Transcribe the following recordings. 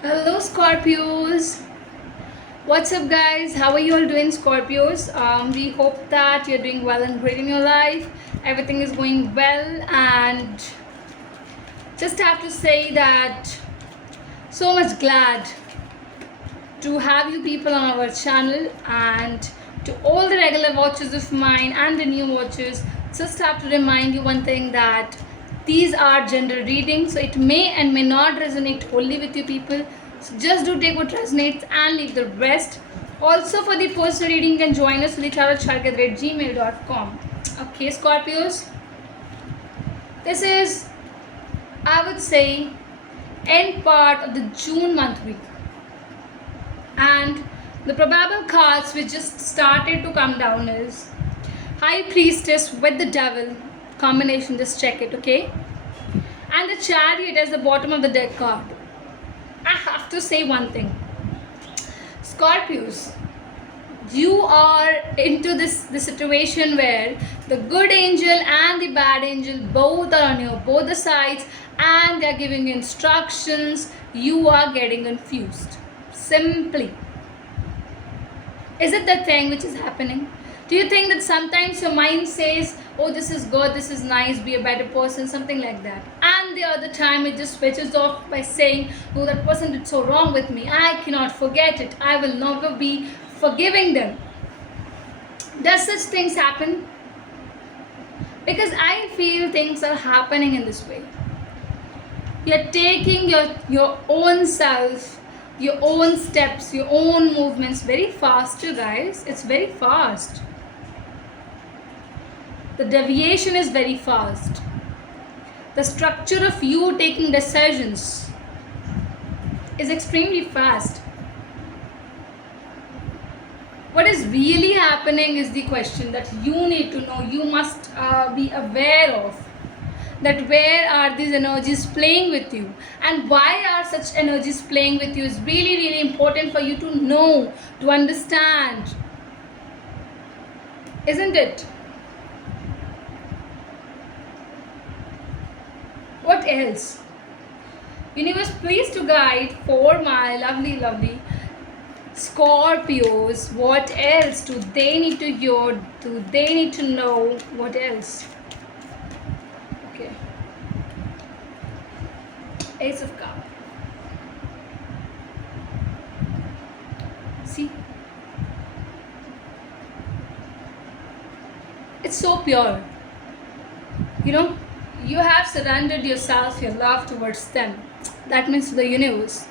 Hello, Scorpios. What's up, guys? How are you all doing, Scorpios? We hope that you're doing well and great in your life. Everything is going well, and just have to say that so much glad to have you people on our channel, and to all the regular watchers of mine and the new watchers. Just have to remind you one thing, that these are general readings, so it may and may not resonate wholly with you people. So just do take what resonates and leave the rest. Also, for the personal reading, you can join us with tarotcharkit@gmail.com. Okay, Scorpios, this is, I would say, end part of the June month week, and the probable cards which just started to come down is High Priestess with the Devil combination. Just check it, okay? And the Chariot as the bottom of the deck card. I have to say one thing, Scorpios, you are into this situation where the good angel and the bad angel both are on your both the sides, and they are giving you instructions. You are getting confused. Simply, is it the thing which is happening? Do you think that sometimes your mind says, oh, this is good, this is nice, be a better person, something like that, and the other time it just switches off by saying, oh, that person did so wrong with me, I cannot forget it, I will never be forgiving them? Does such things happen? Because I feel things are happening in this way. You're taking your own self, your own steps, your own movements very fast, you guys. It's very fast. The deviation is very fast. The structure of you taking decisions is extremely fast. What is really happening is the question that you need to know, you must be aware of, that where are these energies playing with you, and why are such energies playing with you is really, really important for you to know, to understand, isn't it? What else? Universe, please to guide for my lovely Scorpios. What else do they need to hear? Do they need to know? What else? Okay. Ace of Cups. See? It's so pure. You know, you have surrendered yourself, your love towards them. That means to the universe.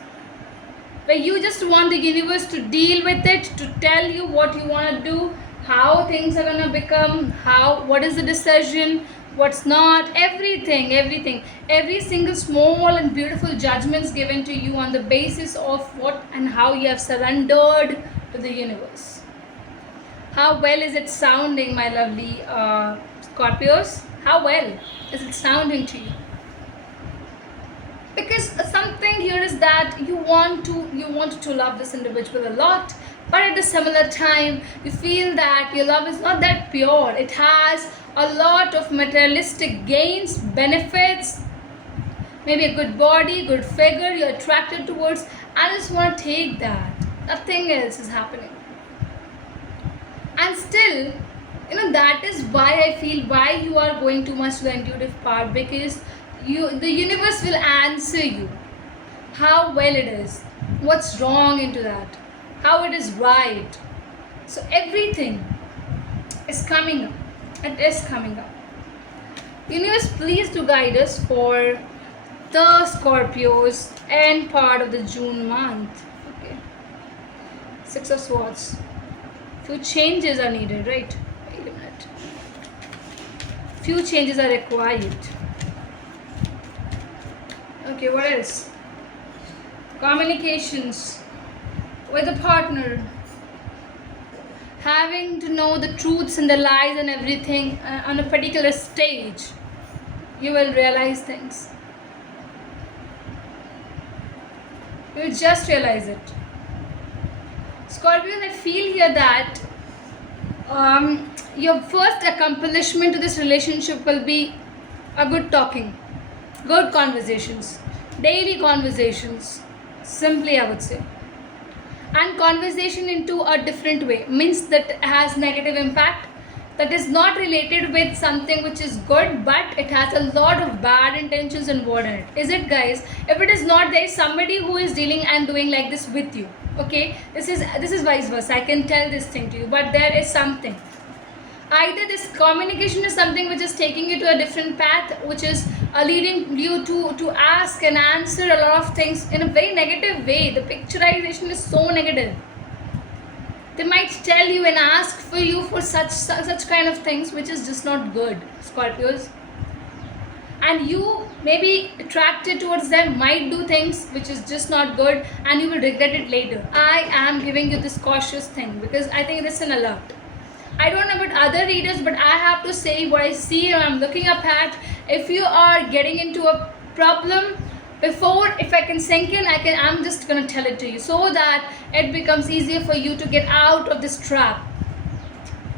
Where you just want the universe to deal with it, to tell you what you want to do, how things are going to become, what is the decision, what's not, everything, every single small and beautiful judgments given to you on the basis of what and how you have surrendered to the universe. How well is it sounding, my lovely Scorpios? How well is it sounding to you? Because something here is that you want to love this individual a lot, but at the similar time you feel that your love is not that pure. It has a lot of materialistic gains, benefits, maybe a good body, good figure you're attracted towards. I just want to take that. Nothing else is happening. And still, that is why I feel why you are going too much to the intuitive part, because the universe will answer you how well it is, what's wrong into that, how it is right. So everything is coming up. It is coming up. Universe, please do guide us for the Scorpios and part of the June month. Okay. Six of Swords. Few changes are needed, right? Wait a minute. Few changes are required. Okay, what else? Communications with a partner. Having to know the truths and the lies and everything on a particular stage. You will realize things. You will just realize it. Scorpios, I feel here that your first accomplishment to this relationship will be a good talking, good conversations, daily conversations, simply I would say. And conversation into a different way means that has negative impact, that is not related with something which is good, but it has a lot of bad intentions involved in it. Is it, guys? If it is not, there is somebody who is dealing and doing like this with you. Okay, this is vice versa. I can tell this thing to you, but there is something. Either this communication is something which is taking you to a different path, which is leading you to ask and answer a lot of things in a very negative way. The picturization is so negative. They might tell you and ask for you for such kind of things, which is just not good, Scorpios. And you may be attracted towards them, might do things which is just not good, and you will regret it later. I am giving you this cautious thing because I think this is an alert. I don't know about other readers, but I have to say what I see and I'm looking up at. If you are getting into a problem, before, if I can sink in, I'm just gonna tell it to you so that it becomes easier for you to get out of this trap.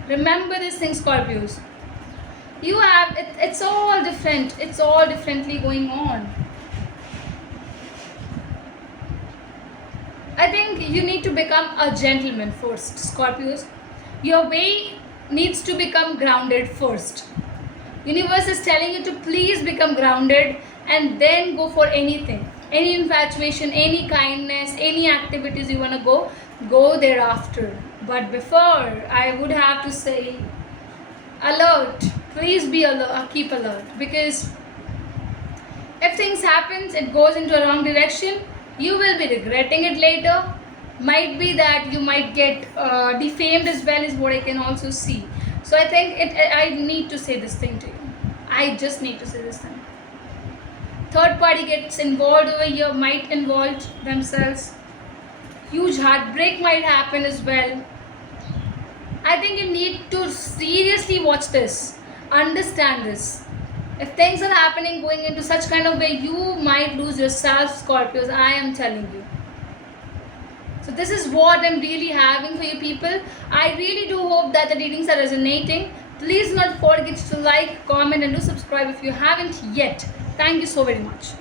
Remember this thing, Scorpios. You have it's all different. It's all differently going on. I think you need to become a gentleman first, Scorpios. Your way needs to become grounded first. Universe is telling you to please become grounded and then go for anything. Any infatuation, any kindness, any activities you want to go thereafter. But before, I would have to say, alert. Please be alert, keep alert. Because if things happens, it goes into a wrong direction, you will be regretting it later. Might be that you might get defamed as well, is what I can also see. So I think I need to say this thing to you. I just need to say this thing. Third party gets involved over here, might involve themselves. Huge heartbreak might happen as well. I think you need to seriously watch this, understand this. If things are happening going into such kind of way, you might lose yourself, Scorpios. I am telling you. So this is what I'm really having for you people. I really do hope that the readings are resonating. Please do not forget to like, comment and do subscribe if you haven't yet. Thank you so very much.